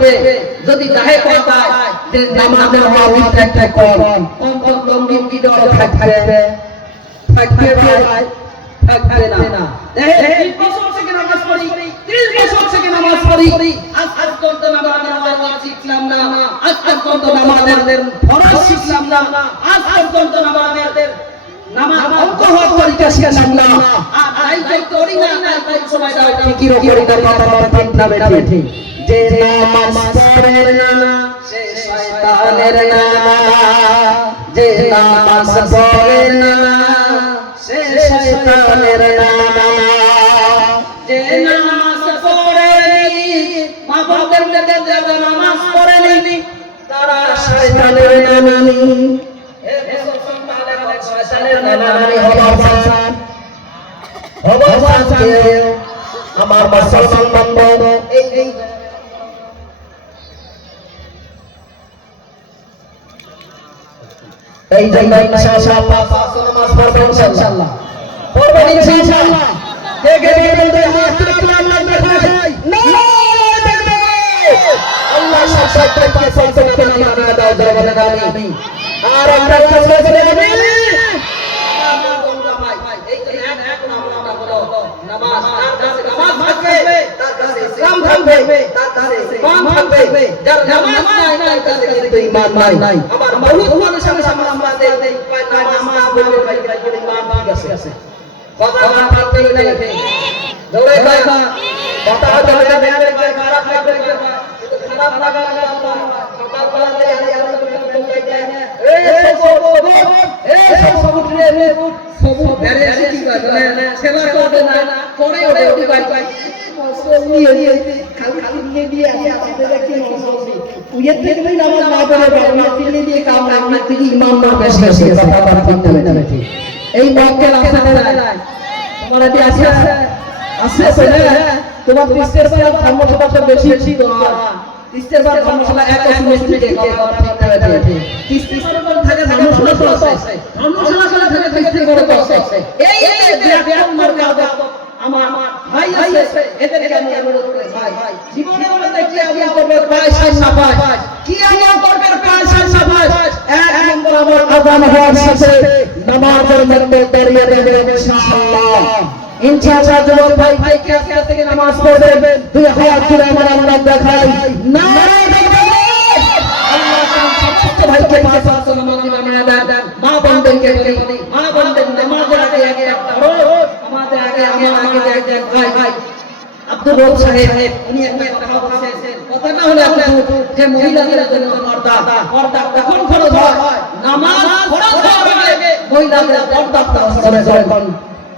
থাকবে যদি দাহে পায় যে নামাজের মাওলিদ একটা কম কম কম লম্বি বিডর থাকবে থাকবে ভাই থাকবে না দেখে 30 বছর থেকে নামাজ পড়ি 30 বছর থেকে নামাজ পড়ি আজ আজ পর্যন্ত নামাজের ওয়াজিব শিখলাম না আজ আজ পর্যন্ত নামাজের ফরজ শিখলাম না আজ আজ পর্যন্ত নামাজের নামাজ অঙ্ক হওয়ার তরিকা শিখলাম না আর তাই তাই করি না তাই তাই সময় দাও ফিকিরও করি না কথা ঠিক না যে নামাজ পড়ে না সে শয়তানের নানা যে নামাজ পড়ে না সে শয়তানের নানা যে নামাজ পড়েনি মা বাবার যারা নামাজ পড়েনি তারা শয়তানের নানি হবাসান আমার মুসলমান বন্ধু এই জন্য ইনশাআল্লাহ পাঁচ নামাজ পড়বেন ইনশাআল্লাহ পড়বেন ইনশাআল্লাহ কে কে কে বলতে হাত তুলে আল্লাহ দেখাই না আল্লাহ সবসময় পাঁচ ওয়াক্ত নামাজ না দরবারে আমি আর আমরা কাছে চলে যাবি ইসলাম থাকবে তার কাছে ইমান থাকবে যার নামাজ নাই নাই তার কিন্তু ইমান নাই। আমার বহুত মানুষ মানুষের সামনে আমরা দেই নামাজ বলে ভাই ভাই ইমান ঠিক আছে কথা না বলতে নাই দৌড়ে ভাই কথা কথা চলে যাবে আর খারাপ লাগবে খারাপ লাগা লাগা সকাল বেলা দেই আরে আরে বলতে যায় না এই সব এই সব সব উঠে রে সব বেরে এসে কি করে না ছেলা করবে না পরে ওঠে ওঠে বাই বাই থেকে এই মক্কেল আছে আছে তোমার তিস্তের বার ধর্মসভা তো বেশি বেশি তিস্তের বার ধর্মসভা এক না ঠিক তিস্তের বার থাকে ধর্মসভা তো আছে ধর্মসভা থাকে তিস্তের বার তো আছে এই এই ব্যাকরণ মার্কা আমার ভাই আছে এদেরকে আমি অনুরোধ করি ভাই। জীবনে আমরা দেখি আমি করবে প্রায় সাত কি আমার করবে? প্রায় সাত পাঁচ এক নম্বর আমার আজান হওয়ার সাথে নামাজের মধ্যে দাঁড়িয়ে দেবে ইনশাআল্লাহ। ইনশাআল্লাহ যুবক ভাই ভাই কে কে থেকে নামাজ পড়বে দুই হাত তুলে আমার আমরা দেখাই নারায়ে তাকবীর আল্লাহ সমস্ত ভাইকে পাঁচ ওয়াক্ত নামাজ ইমামে দেন মা বোনদেরকে বলি মা বোনদের নামাজের আগে আগে একটা রোজ আমাদের আগে আগে আগে দেখ দেখ ভাই ভাই আব্দুল রব সাহেব উনি একটা কথা বলেছেন। কথা না হলে যে মহিলাদের জন্য পর্দা। পর্দা তখন খরচ হয়? নামাজ খরচ হওয়ার আগে মহিলাদের পর্দা করে করে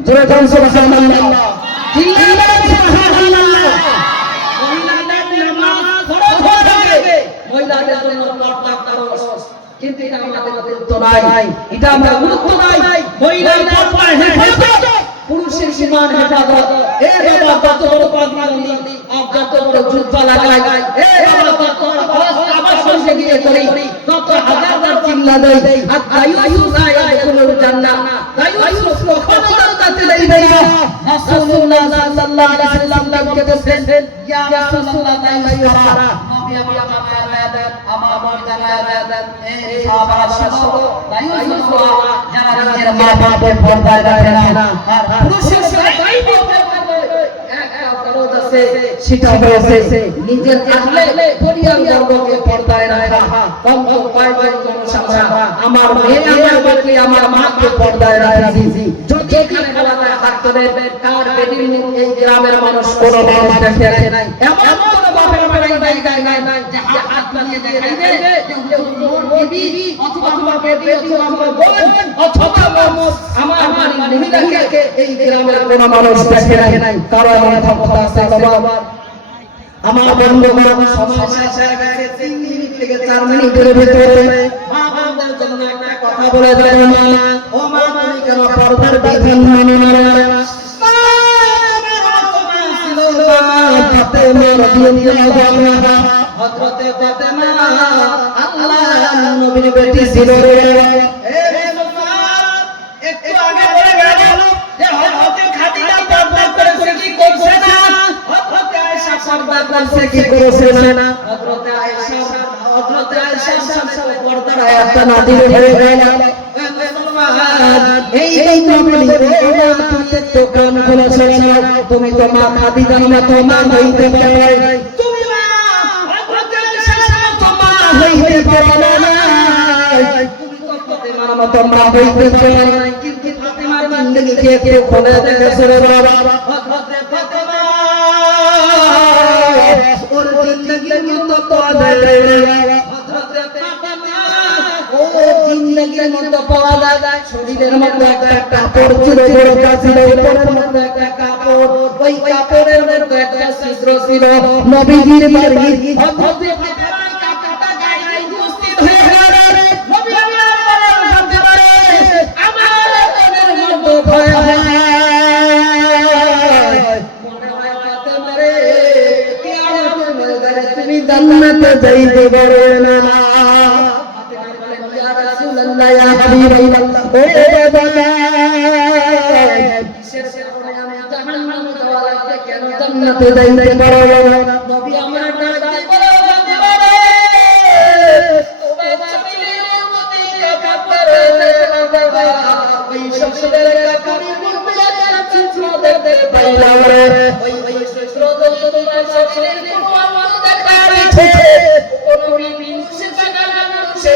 জোরে কোন সুবহানাল্লাহ। জিল্লাহ সুবহানাল্লাহ। মহিলাদের নামাজ খরচ হওয়ার আগে মহিলাদের জন্য পর্দা খরচ। কিন্তু এটা আমাদের গুরুত্ব নাই। এটা আমরা গুরুত্ব নাই। মহিলাদের পর্দা হেফাজত পুরুষের সীমান হেফাজত এ বাবা কত বড় পাগলামি আপ যত বড় যুদ্ধ লাগাই, এ বাবা কত আবার সঙ্গে গিয়ে করি কত হাজার হাজার চিল্লা দেই, আর দায়ুস না। ইয়াদখুলুল জান্নাহ দায়ুস কখনো জান্নাতে দেই দেই রাসূলুল্লাহ সাল্লাল্লাহু আলাইহি ওয়াসাল্লাম কে বলছেন ইয়া রাসূলুল্লাহ তাআলা নবী আমার জানায়াত আমার আমার জানায়াত এই সাহাবারা শুনো দায়ুস যারা নিজের মা বাবার পর্দায় রাখে না, আর পুরুষের সাথে তাই বলতে পারবে একটা আছে সেটা হয়েছে নিজের আহলে পরিবার বর্গকে পর্দায় রাখা। কম কম কয় কয় জনসংখ্যা। আমার মেয়ে আমার বাকি আমার মাকে পর্দায় রাখি। যদি এখানে খেলাটায় হাত ধরে কার বেদির এই গ্রামের মানুষ কোনো মানুষ দেখে নাই। এমন কোনো বাপের বাড়ি নাই নাই। নাই। লাগিয়ে দেখাইবে যে হুজুর বিবি অথবা অথবা বেদি অথবা আমার বোন। অথবা আমার আমার মহিলাকে এই গ্রামের কোনো মানুষ দেখে নাই। কারণ আমার ক্ষমতা আছে বাবা। আমার বন্ধু সময় শেষ হয়ে গেছে তিন মিনিট থেকে চার মিনিটের ভিতরে মা বাবার জন্য একটা কথা বলে দেন মা। ও মা তুমি কেন পর্দার বিধান মানো না ফাতেমা রাদিয়াল্লাহু আনহা হযরতে ফাতেমা আল্লাহর নবীর বেটি ছিল একটু আগে বলে গেল যে হযরতে খাদিজা কি করছে না? হযরতে আয়েশা কি করছে না? হযরতে আয়েশা হযরতে আয়েশা পর্দার আয়াতটা হয়ে গেল। তুমি তো মা মা হইতে পারো মতো হইতে পারো না কিন্তু ফাতেমার জিন্দেগি কে কে খোলে দেখেছে রে বাবা হযরত ফাতেমা ওর জিন্দেগির মতো পাওয়া যায় রে ফাতেমা ও জিন্দেগির মতো পাওয়া যায় শরীরের মধ্যে একটা কাপড় ছিল বড় ছিল উপরের মধ্যে একটা কাপড় ওই কাপড়ের মধ্যে একটা ছিদ্র ছিল। নবীজির বাড়ি হযরত জান্নাতে যাইতে পারবে না। জান্নাতে যাইতে পারব না। নবী আমার বলে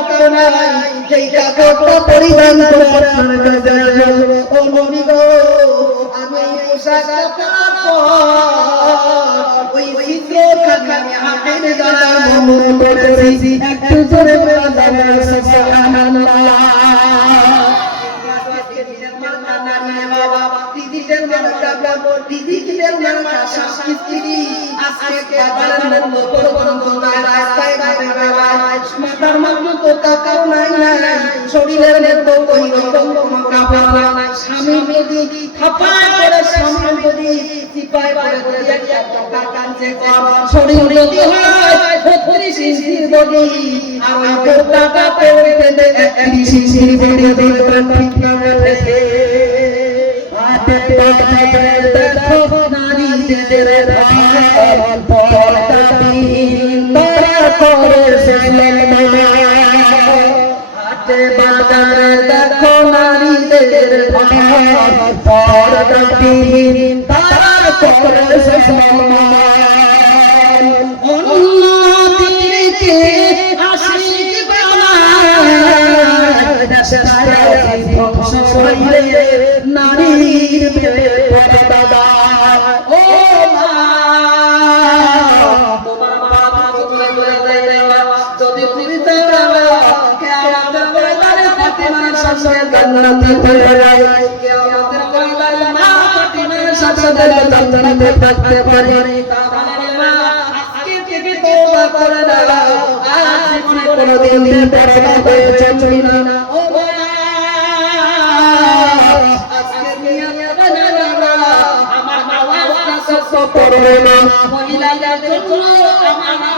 কাপড় নাই সেই কাপড়টা পরিধান করে আপনার কাছে আসব ও নবী গো আমি পোশাকটা পরার পর ওই চিত্রটাকে আমি হাতের দ্বারা মনে করেছি একটু জোরে বলা যাবে সুবহানাল্লাহ দিদিদের মার্কা বাবা দিদিদের মার্কা শাস্তি আজকে বাবার মতো কাকাও নাই নাই। শরীরের মধ্যে ওই রকম কোনো কাপড় স্বামী যদি থাপায় করে, স্বামী যদি চিপায় করে দিয়ে একটা কাকান যে শরীর যদি ছত্রিশ ইঞ্চির বডি। আর ওই গোটাটা পেরে পেতে একত্রিশ ইঞ্চির বডি দেখবেন ঠিক না রেখে হাতে পায়ে দেখো নারীদের ঢাল নারীদের ঢাল জান্নাতে থাকতে পারি। কোনোদিন পরদা হয়ে চলবি না। ও মা, আজকে নিয়ত বানানা আমার মহিলাদের জন্য আমার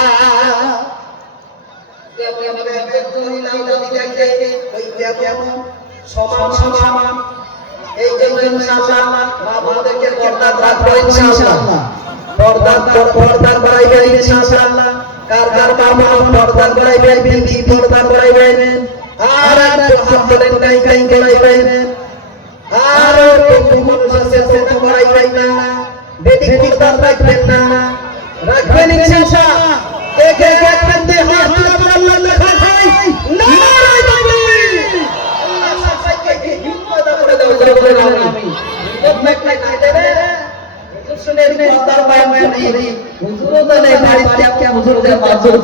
সমান সমান এই যে ইনশাআল্লাহ মা বোনদেরকে রাখবেন দেখা খাই নারায় তাকবীর আল্লাহ সবাইকে হিম্মত করে দাও করে করে দাও আমি হিম্মত নাই নাই দেবে শুনে নি তার মায় মায় নেই হুজুর বাড়িতে কে হুজুরদের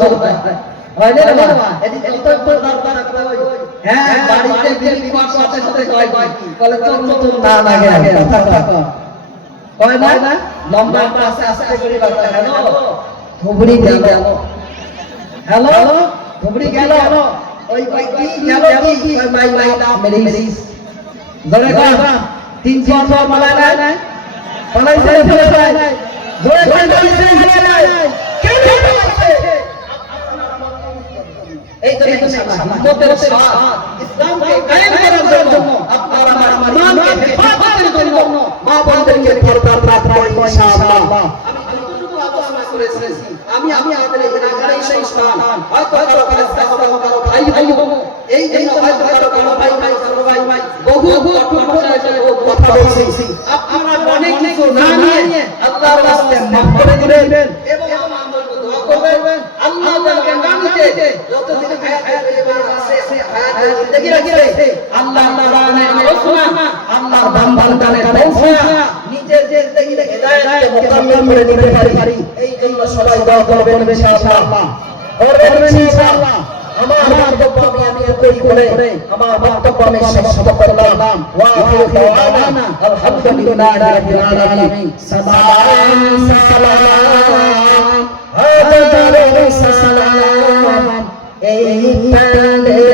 করতে হয় না না এদি এদি তো তো দরকার হ্যাঁ বাড়িতে বিলি পাঁচ সাথে সাথে কয় কয় বলে তোর নতুন না লাগে কথা কয় না লম্বা পাশে আস্তে করে বাবা হ্যালো ধুবড়ি গেল হ্যালো ধুবড়ি গেল ওই ওই কি গেল কি মাই মাই না মেরিস ধরে কয় তিন চার মালা মালাই ছেড়ে ফেলে কয় মালাই ছেড়ে ফেলে কে এই তো হিম্মতের সাথ ইসলামকে কায়েম করার জন্য আপনার আমার ইমানকে হেফাজতের জন্য মা বোনদেরকে পর্দার প্রার্থনা ইনশাআল্লাহ। আমি আমি আমি আমাদের এলাকার সেই স্থান। হয়তো কারও কারও কারও ভাই ভাই এই জন্য হয়তো কারও কারও ভাই ভাই কারও ভাই ভাই বহু কঠোর কথা বলছি। আপনারা অনেক কিছু না নিয়ে আল্লাহর রাস্তে মাফ করে দিবেন। এবং আমাদের আল্লাহ তাআলাকে না নিতে যতদিন হায়াত আছে হায়াত জিন্দেগি রাখছে আল্লাহ কোরআনের আলোচনা আল্লাহর বান্দার কানে পৌঁছায়া নিজের জিন্দেগিতে হেদায়েতকে মোকাম্মল করে নিতে পারি। এই জন্য সবাই দোয়া করবেন ইনশাআল্লাহ। করবেন ইনশাআল্লাহ। আমার বক্তব্য আমি আমি তৈরি করে আমার বক্তব্য আমি শেষ করলাম। ওয়া আখিরু দাওয়ানা। আলহামদুলিল্লাহি রাব্বিল আলামিন। সালাম। সালাম। হজরত সালাম এই পান্ডে